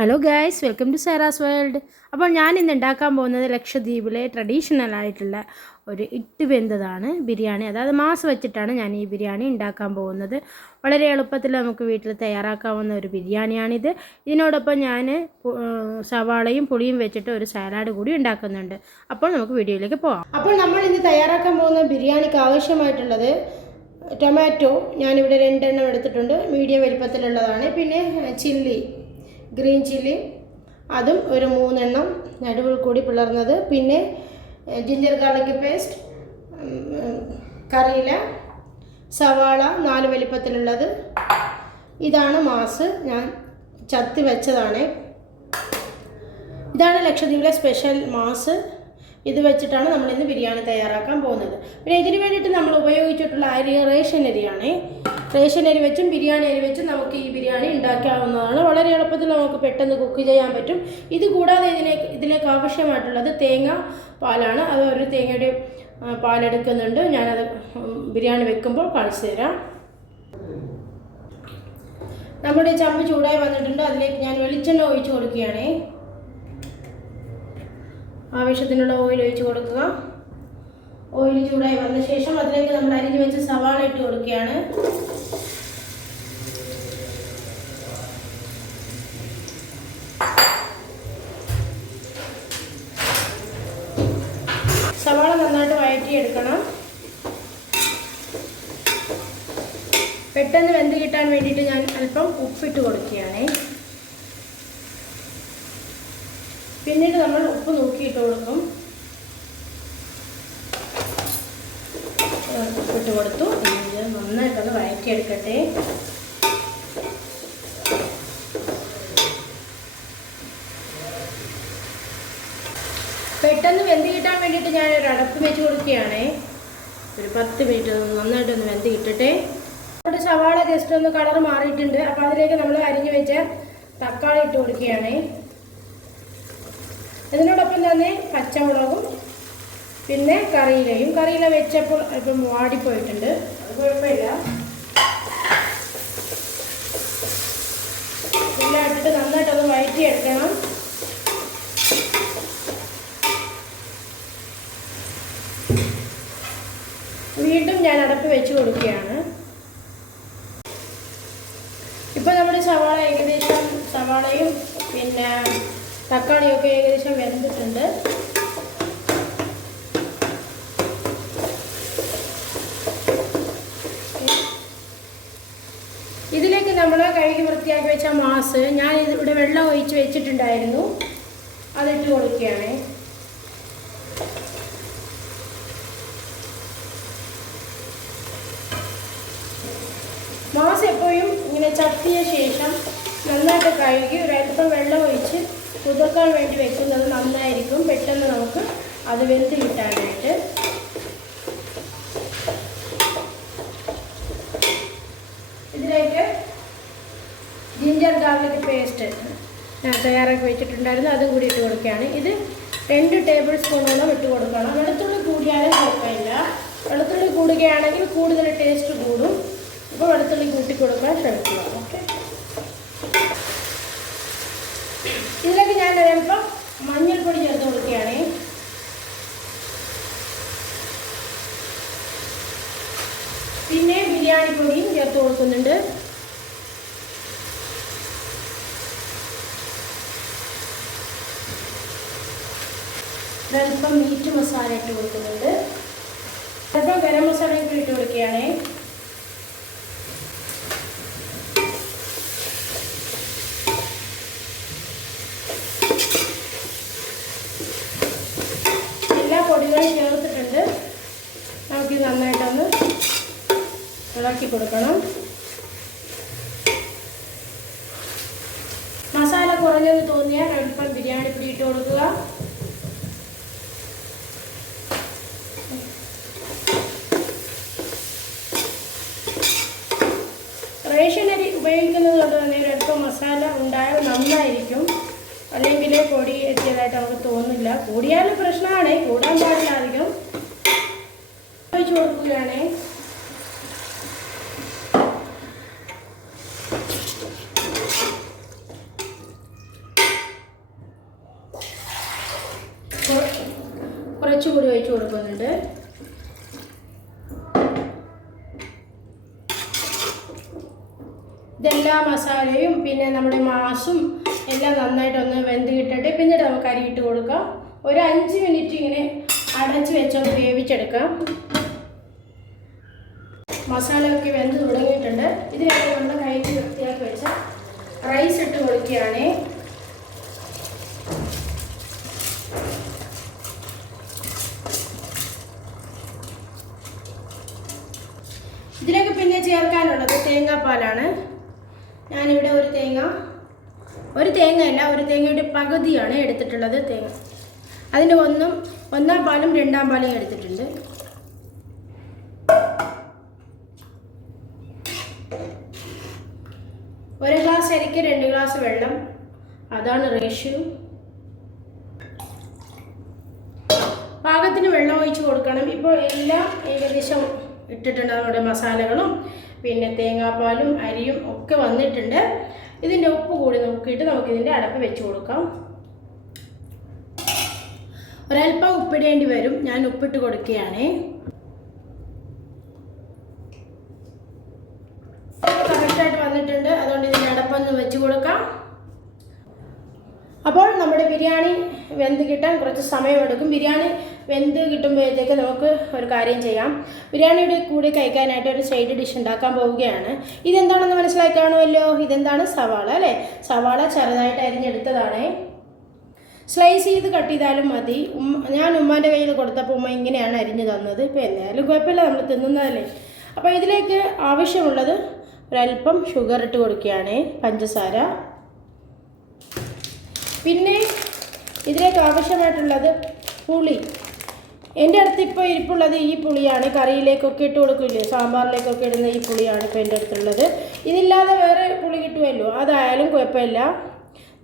Hello guys, welcome to Sara's world. അപ്പോൾ ഞാൻ ഇന്ന് ഉണ്ടാക്കാൻ പോകുന്നത് ലക്ഷദ്വീപിലെ ട്രഡീഷണൽ ആയിട്ടുള്ള ഒരു ഇട്ട് വെന്തതാണ് ബിരിയാണി. അതായത് മാസ് വെച്ചിട്ടാണ് ഞാൻ ഈ ബിരിയാണി ഉണ്ടാക്കാൻ പോകുന്നത്. വളരെ എളുപ്പത്തിൽ നമുക്ക് വീട്ടിൽ തയ്യാറാക്കാവുന്ന ഒരു ബിരിയാണിയാണിത്. ഇതിനോടൊപ്പം ഞാൻ സവാളയും പുളിയും വെച്ചിട്ട് ഒരു സാലാഡ് കൂടി ഉണ്ടാക്കുന്നുണ്ട്. അപ്പോൾ നമുക്ക് വീഡിയോയിലേക്ക് പോകാം. അപ്പോൾ നമ്മൾ ഇന്ന് തയ്യാറാക്കാൻ പോകുന്ന ബിരിയാണിക്ക് ആവശ്യമായിട്ടുള്ളത് ടൊമാറ്റോ ഞാനിവിടെ 2 എണ്ണം എടുത്തിട്ടുണ്ട്, മീഡിയം വലിപ്പത്തിലുള്ളതാണ്. പിന്നെ ചില്ലി, ഗ്രീൻ ചില്ലി അതും ഒരു 3 എണ്ണം നടുവിൽ കൂടി പിളർന്നത്. പിന്നെ ജിഞ്ചർ ഗാർലിക് പേസ്റ്റ്, കറിയില, സവാള 4 വലിപ്പത്തിലുള്ളത്. ഇതാണ് മാസ്, ഞാൻ ചത്തി വെച്ചതാണ്. ഇതാണ് ലക്ഷദ്വീപിലെ സ്പെഷ്യൽ മാസ്. ഇത് വെച്ചിട്ടാണ് നമ്മളിന്ന് ബിരിയാണി തയ്യാറാക്കാൻ പോകുന്നത്. പിന്നെ ഇതിന് വേണ്ടിയിട്ട് നമ്മൾ ഉപയോഗിച്ചിട്ടുള്ള അരി റേഷൻ അരിയാണ്. റേഷൻ അരി വെച്ചും ബിരിയാണി അരി വെച്ചും നമുക്ക് ഈ ബിരിയാണി ഉണ്ടാക്കാവുന്നതാണ്. വളരെ എളുപ്പത്തിൽ നമുക്ക് പെട്ടെന്ന് കുക്ക് ചെയ്യാൻ പറ്റും. ഇത് കൂടാതെ ഇതിലേക്ക് ആവശ്യമായിട്ടുള്ളത് തേങ്ങ പാലാണ്. അത് ഒരു തേങ്ങയുടെ പാലെടുക്കുന്നുണ്ട്. ഞാനത് ബിരിയാണി വെക്കുമ്പോൾ കാണിച്ചു തരാം. നമ്മുടെ ചമ്പ് ചൂടായി വന്നിട്ടുണ്ട്. അതിലേക്ക് ഞാൻ വെളിച്ചെണ്ണ ഒഴിച്ച് കൊടുക്കുകയാണ്. ആവശ്യത്തിനുള്ള ഓയിൽ ഒഴിച്ച് കൊടുക്കുക. ഓയിൽ ചൂടായി വന്ന ശേഷം അതിലേക്ക് നമ്മൾ അരിഞ്ഞു വെച്ച് സവാള ഇട്ട് കൊടുക്കുകയാണ്. സവാള നന്നായിട്ട് വഴറ്റിയെടുക്കണം. പെട്ടെന്ന് വെന്ത് കിട്ടാൻ വേണ്ടിയിട്ട് ഞാൻ അല്പം ഉപ്പിട്ട് കൊടുക്കുകയാണ്. പിന്നീട് നമ്മൾ ഉപ്പ് നോക്കിയിട്ട് കൊടുക്കും. ഉപ്പിട്ട് കൊടുത്തു. ഇത് നന്നായിട്ടൊന്ന് വഴറ്റിയെടുക്കട്ടെ. പെട്ടെന്ന് വെന്ത് കിട്ടാൻ വേണ്ടിയിട്ട് ഞാനൊരു അടപ്പ് വെച്ച് കൊടുക്കുകയാണ്. ഒരു 10 മിനിറ്റ് നന്നായിട്ടൊന്ന് വെന്ത് കിട്ടട്ടെ. നമ്മുടെ സവാള ജസ്റ്റ് ഒന്ന് കളർ മാറിയിട്ടുണ്ട്. അപ്പോൾ അതിലേക്ക് നമ്മൾ അരിഞ്ഞു വെച്ച തക്കാളി ഇട്ട് കൊടുക്കുകയാണ്. ഇതിനോടൊപ്പം തന്നെ പച്ചമുളകും പിന്നെ കറിയില വെച്ചപ്പോൾ ഇപ്പം വാടിപ്പോയിട്ടുണ്ട്. അത് കുഴപ്പമില്ല. എല്ലാം ഇട്ടിട്ട് നന്നായിട്ടൊന്ന് വഴറ്റിയെടുക്കണം. വീണ്ടും ഞാൻ അടപ്പ് വെച്ച് കൊടുക്കുകയാണ്. ഇപ്പോൾ നമ്മുടെ സവാളയും പിന്നെ തക്കാളിയൊക്കെ ഏകദേശം വെന്തിട്ടുണ്ട്. ഇതിലേക്ക് നമ്മൾ കഴുകി വൃത്തിയാക്കി വെച്ച മാസ് ഞാൻ ഇവിടെ വെള്ളം ഒഴിച്ച് വെച്ചിട്ടുണ്ടായിരുന്നു, അതിട്ട് കൊടുക്കുകയാണ്. മാസ് എപ്പോഴും ഇങ്ങനെ ചത്തിയ ശേഷം നന്നായിട്ട് കഴുകി ഒരല്പം വെള്ളം ഒഴിച്ച് കുതിർക്കാൻ വേണ്ടി വെക്കുന്നത് നന്നായിരിക്കും. പെട്ടെന്ന് നമുക്ക് അത് വെന്ത് കിട്ടാനായിട്ട്. ഇതിലേക്ക് ജിഞ്ചർ ഗാർലിക് പേസ്റ്റ് ഞാൻ തയ്യാറാക്കി വെച്ചിട്ടുണ്ടായിരുന്നു, അതും കൂടി ഇട്ട് കൊടുക്കുകയാണ്. ഇത് 2 ടേബിൾ സ്പൂണോളം ഇട്ട് കൊടുക്കണം. വെളുത്തുള്ളി കൂടിയാലും കുഴപ്പമില്ല. വെളുത്തുള്ളി കൂടുകയാണെങ്കിൽ കൂടുതൽ ടേസ്റ്റ് കൂടും. അപ്പോൾ വെളുത്തുള്ളി കൂട്ടി കൊടുക്കാൻ ശ്രമിക്കുക. ഓക്കെ, ഇതിലേക്ക് ഞാൻ ഒരല്പം മഞ്ഞൾപ്പൊടി ചേർത്ത് കൊടുക്കുകയാണ്. പിന്നെ ബിരിയാണി പൊടിയും ചേർത്ത് കൊടുക്കുന്നുണ്ട്. ഒരല്പം മീറ്റ് മസാല ഇട്ട് കൊടുക്കുന്നുണ്ട്. അല്പം ഗരം മസാലയും കൂടി ഇട്ട് കൊടുക്കുകയാണ്. പൊടികൾ ചേർത്തിട്ടുണ്ട്. നമുക്കിത് നന്നായിട്ടൊന്ന് ഇളക്കി കൊടുക്കണം. മസാല കുറഞ്ഞെന്ന് തോന്നിയാൽ അല്പം ബിരിയാണി പൊടി ഇട്ട് കൊടുക്കുക. റേഷൻ അരി ഉപയോഗിക്കുന്നത് കൊണ്ട് തന്നെ ഒരല്പം മസാല ഉണ്ടായാൽ നന്നായിരിക്കും. അല്ലെങ്കിൽ പൊടി എത്തിയതായിട്ട് നമുക്ക് തോന്നില്ല. കൂടിയാലും പ്രശ്നമാണ്, കൂടാൻ പാടില്ല. അധികം ഒഴിച്ച് കൊടുക്കുകയാണ്. കുറച്ചുകൂടി ഒഴിച്ച് കൊടുക്കുന്നുണ്ട്. ഇതെല്ലാ മസാലയും പിന്നെ നമ്മുടെ മാസും എല്ലാം നന്നായിട്ടൊന്ന് വെന്ത് കിട്ടട്ടെ. പിന്നീട് നമുക്ക് അരി ഇട്ട് കൊടുക്കാം. ഒരു 5 മിനിറ്റ് ഇങ്ങനെ അടച്ച് വെച്ചൊന്ന് വേവിച്ചെടുക്കാം. മസാലയൊക്കെ വെന്ത് തുടങ്ങിയിട്ടുണ്ട്. ഇതിനൊക്കെ നമ്മൾ കൈക്ക് വൃത്തിയാക്കി വെച്ച റൈസ് ഇട്ട് കൊടുക്കുകയാണ്. ഇതിലേക്ക് പിന്നെ ചേർക്കാനുള്ളത് തേങ്ങാപ്പാലാണ്. ഞാനിവിടെ ഒരു തേങ്ങയല്ല, ഒരു തേങ്ങയുടെ പകുതിയാണ് എടുത്തിട്ടുള്ളത്. തേങ്ങ അതിൻ്റെ ഒന്നാം പാലും 2ാം പാലും എടുത്തിട്ടുണ്ട്. ഒരു ഗ്ലാസ് അരിക്ക് 2 ഗ്ലാസ് വെള്ളം, അതാണ് റേഷ്യോ. പാകത്തിന് വെള്ളം ഒഴിച്ച് കൊടുക്കണം. ഇപ്പോൾ എല്ലാം ഏകദേശം ഇട്ടിട്ടുണ്ട്. നമ്മുടെ മസാലകളും പിന്നെ തേങ്ങാപ്പാലും അരിയും ഒക്കെ വന്നിട്ടുണ്ട്. ഇതിൻ്റെ ഉപ്പ് കൂടി നോക്കിയിട്ട് നമുക്കിതിൻ്റെ അടപ്പ് വെച്ച് കൊടുക്കാം. ഒരല്പം ഉപ്പിടേണ്ടി വരും. ഞാൻ ഉപ്പിട്ട് കൊടുക്കുകയാണ്. കറക്റ്റായിട്ട് വന്നിട്ടുണ്ട്. അതുകൊണ്ട് ഇതിൻ്റെ അടപ്പൊന്ന് വെച്ച് കൊടുക്കാം. അപ്പോൾ നമ്മുടെ ബിരിയാണി വെന്ത് കിട്ടാൻ കുറച്ച് സമയമെടുക്കും. ബിരിയാണി വെന്ത് കിട്ടുമ്പോഴത്തേക്ക് നമുക്ക് ഒരു കാര്യം ചെയ്യാം. ബിരിയാണിയുടെ കൂടെ കഴിക്കാനായിട്ട് ഒരു സൈഡ് ഡിഷ് ഉണ്ടാക്കാൻ പോവുകയാണ്. ഇതെന്താണെന്ന് മനസ്സിലാക്കി കാണുമല്ലോ. ഇതെന്താണ്? സവാള അല്ലേ? സവാള ചെറുതായിട്ട് അരിഞ്ഞെടുത്തതാണ്. സ്ലൈസ് ചെയ്ത് കട്ട് ചെയ്താലും മതി. ഞാൻ ഉമ്മാൻ്റെ കയ്യിൽ കൊടുത്തപ്പോൾ ഉമ്മ ഇങ്ങനെയാണ് അരിഞ്ഞു തന്നത്. ഇപ്പോൾ എന്തായാലും കുഴപ്പമില്ല, നമ്മൾ തിന്നുന്നതല്ലേ. അപ്പോൾ ഇതിലേക്ക് ആവശ്യമുള്ളത് ഒരല്പം ഷുഗർ ഇട്ട് കൊടുക്കുകയാണ്, പഞ്ചസാര. പിന്നെ ഇതിലേക്ക് ആവശ്യമായിട്ടുള്ളത് പുളി. എൻ്റെ അടുത്ത് ഇപ്പോൾ ഇരിപ്പുള്ളത് ഈ പുളിയാണ്. കറിയിലേക്കൊക്കെ ഇട്ട് കൊടുക്കില്ലേ, സാമ്പാറിലേക്കൊക്കെ ഇടുന്ന ഈ പുളിയാണ് ഇപ്പോൾ എൻ്റെ അടുത്തുള്ളത്. ഇതില്ലാതെ വേറെ പുളി കിട്ടുമല്ലോ, അതായാലും കുഴപ്പമില്ല.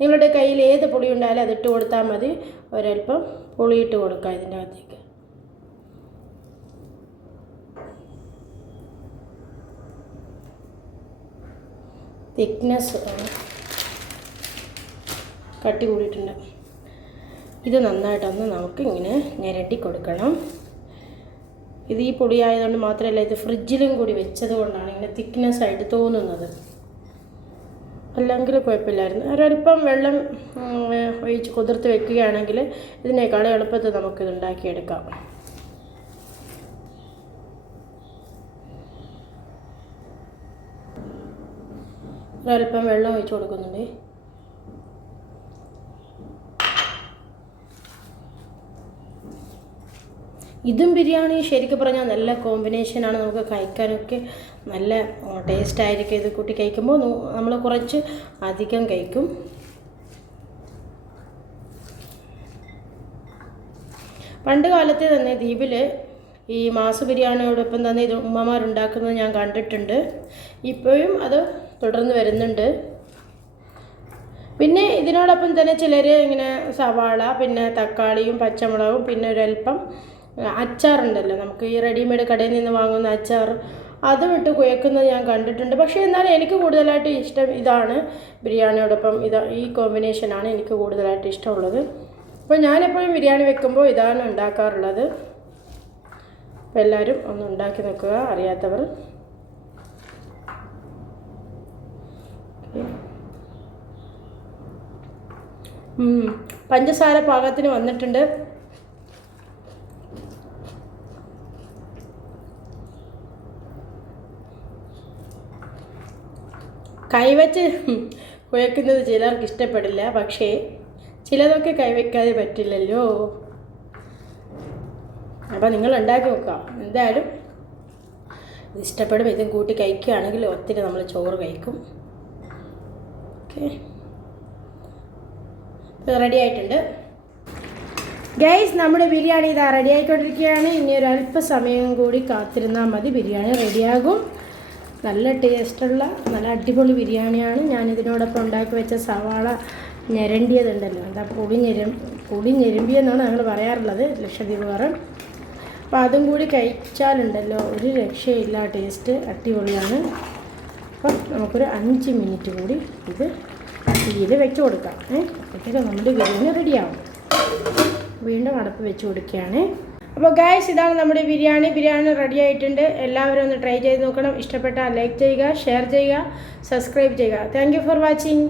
നിങ്ങളുടെ കയ്യിൽ ഏത് പുളി ഉണ്ടായാലും അതിട്ട് കൊടുത്താൽ മതി. ഒരല്പം പുളി ഇട്ട് കൊടുക്കുക ഇതിൻ്റെ അകത്തേക്ക്. തിക്നെസ് കട്ടി കൂടിയിട്ടുണ്ട്. ഇത് നന്നായിട്ടൊന്ന് നമുക്ക് ഇങ്ങനെ ഞെരട്ടി കൊടുക്കണം. ഇത് ഈ പൊടിയായതുകൊണ്ട് മാത്രമല്ല, ഇത് ഫ്രിഡ്ജിലും കൂടി വെച്ചത് കൊണ്ടാണ് ഇങ്ങനെ തിക്നെസ് ആയിട്ട് തോന്നുന്നത്. അല്ലെങ്കിൽ കുഴപ്പമില്ലായിരുന്നു. ഒരല്പം വെള്ളം ഒഴിച്ച് കുതിർത്ത് വെക്കുകയാണെങ്കിൽ ഇതിനേക്കാൾ എളുപ്പത്തിൽ നമുക്കിത് ഉണ്ടാക്കിയെടുക്കാം. ഒരല്പം വെള്ളം ഒഴിച്ച് കൊടുക്കുന്നുണ്ട്. ഇതും ബിരിയാണി ശരിക്കും പറഞ്ഞാൽ നല്ല കോമ്പിനേഷനാണ്. നമുക്ക് കഴിക്കാനൊക്കെ നല്ല ടേസ്റ്റായിരിക്കും. ഇത് കൂട്ടി കഴിക്കുമ്പോൾ നമ്മൾ കുറച്ച് അധികം കഴിക്കും. പണ്ട് കാലത്തെ തന്നെ ദ്വീപിൽ ഈ മാസ് ബിരിയാണിയോടൊപ്പം തന്നെ ഇത് ഉമ്മമാരുണ്ടാക്കുന്നത് ഞാൻ കണ്ടിട്ടുണ്ട്. ഇപ്പോഴും അത് തുടർന്ന് വരുന്നുണ്ട്. പിന്നെ ഇതിനോടൊപ്പം തന്നെ ചിലർ ഇങ്ങനെ സവാള, പിന്നെ തക്കാളിയും പച്ചമുളകും, പിന്നെ ഒരല്പം അച്ചാറുണ്ടല്ലോ, നമുക്ക് ഈ റെഡിമെയ്ഡ് കടയിൽ നിന്ന് വാങ്ങുന്ന അച്ചാർ, അതും ഇട്ട് കുഴക്കുന്നത് ഞാൻ കണ്ടിട്ടുണ്ട്. പക്ഷേ എന്നാലും എനിക്ക് കൂടുതലായിട്ട് ഇഷ്ടം ഇതാണ്. ബിരിയാണിയോടൊപ്പം ഈ കോമ്പിനേഷനാണ് എനിക്ക് കൂടുതലായിട്ട് ഇഷ്ടമുള്ളത്. അപ്പോൾ ഞാനെപ്പോഴും ബിരിയാണി വെക്കുമ്പോൾ ഇതാണ് ഉണ്ടാക്കാറുള്ളത്. അപ്പോൾ എല്ലാവരും ഒന്ന് ഉണ്ടാക്കി നോക്കുക, അറിയാത്തവർ. പഞ്ചസാര പാകത്തിന് വന്നിട്ടുണ്ട്. കൈവച്ച് കുഴക്കുന്നത് ചിലർക്ക് ഇഷ്ടപ്പെടില്ല, പക്ഷേ ചിലതൊക്കെ കൈവയ്ക്കാതെ പറ്റില്ലല്ലോ. അപ്പോൾ നിങ്ങൾ ഉണ്ടാക്കി നോക്കാം. എന്തായാലും ഇത് ഇഷ്ടപ്പെടും. ഇതും കൂട്ടി കഴിക്കുകയാണെങ്കിൽ ഒത്തിരി നമ്മൾ ചോറ് കഴിക്കും. ഓക്കെ, റെഡി ആയിട്ടുണ്ട് ഗൈസ്. നമ്മുടെ ബിരിയാണി ഇതാ റെഡി ആയിക്കൊണ്ടിരിക്കുകയാണ്. ഇനി ഒരു അല്പസമയം കൂടി കാത്തിരുന്നാൽ മതി, ബിരിയാണി റെഡിയാകും. നല്ല ടേസ്റ്റുള്ള നല്ല അടിപൊളി ബിരിയാണിയാണ്. ഞാനിതിനോടൊപ്പം ഉണ്ടാക്കി വെച്ച സവാള ഞെരണ്ടിയതുണ്ടല്ലോ, എന്താ പൊടി ഞെരുമ്പിയെന്നാണ് ഞങ്ങൾ പറയാറുള്ളത് ലക്ഷദ്വീപുകാരൻ. അപ്പോൾ അതും കൂടി കഴിച്ചാലുണ്ടല്ലോ ഒരു രക്ഷയില്ല, ടേസ്റ്റ് അടിപൊളിയാണ്. അപ്പം നമുക്കൊരു 5 മിനിറ്റ് കൂടി ഇത് തീയിൽ വെച്ച് കൊടുക്കാം. അപ്പോഴത്തേക്ക് നമ്മുടെ ബിരിയാണി റെഡിയാവും. വീണ്ടും അടപ്പ് വെച്ച് കൊടുക്കുകയാണ്. അപ്പോൾ ഗായ്സ്, ഇതാണ് നമ്മുടെ ബിരിയാണി റെഡി ആയിട്ടുണ്ട്. എല്ലാവരും ഒന്ന് ട്രൈ ചെയ്ത് നോക്കണം. ഇഷ്ടപ്പെട്ടാൽ ലൈക്ക് ചെയ്യുക, ഷെയർ ചെയ്യുക, സബ്സ്ക്രൈബ് ചെയ്യുക. Thank you for watching.